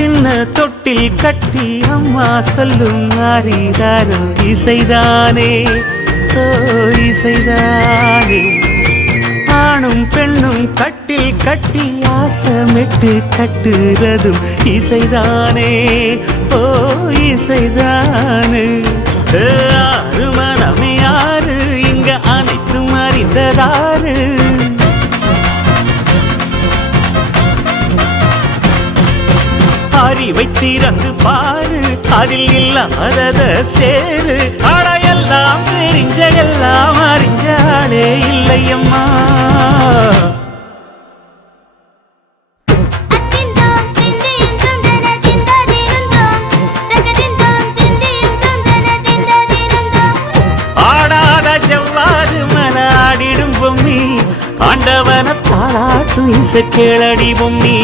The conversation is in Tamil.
சின்ன தொட்டில் கட்டி அம்மா சொல்லும் ஆரிதாரோ இசைதானே ஓ இசைதானே. ஆணும் பெண்ணும் கட்டில் கட்டி ஆசமிட்டு கட்டுறதும் இசைதானே ஓ இசைதானே. ஆறு மனமே யாரு இங்க அனைத்தும் அறிந்ததாரு. அறிவை திறந்து பாரு அதில் இல்லாதத சேரு. ஆனா எல்லாம் தெரிஞ்ச எல்லாம் அறிஞ்சாலே இல்லையம்மா. ஆடாத ஜவ்வாது மன ஆடிடும் பொம்மி ஆண்டவன பாராட்டும் இசை கேளடி பொம்மி.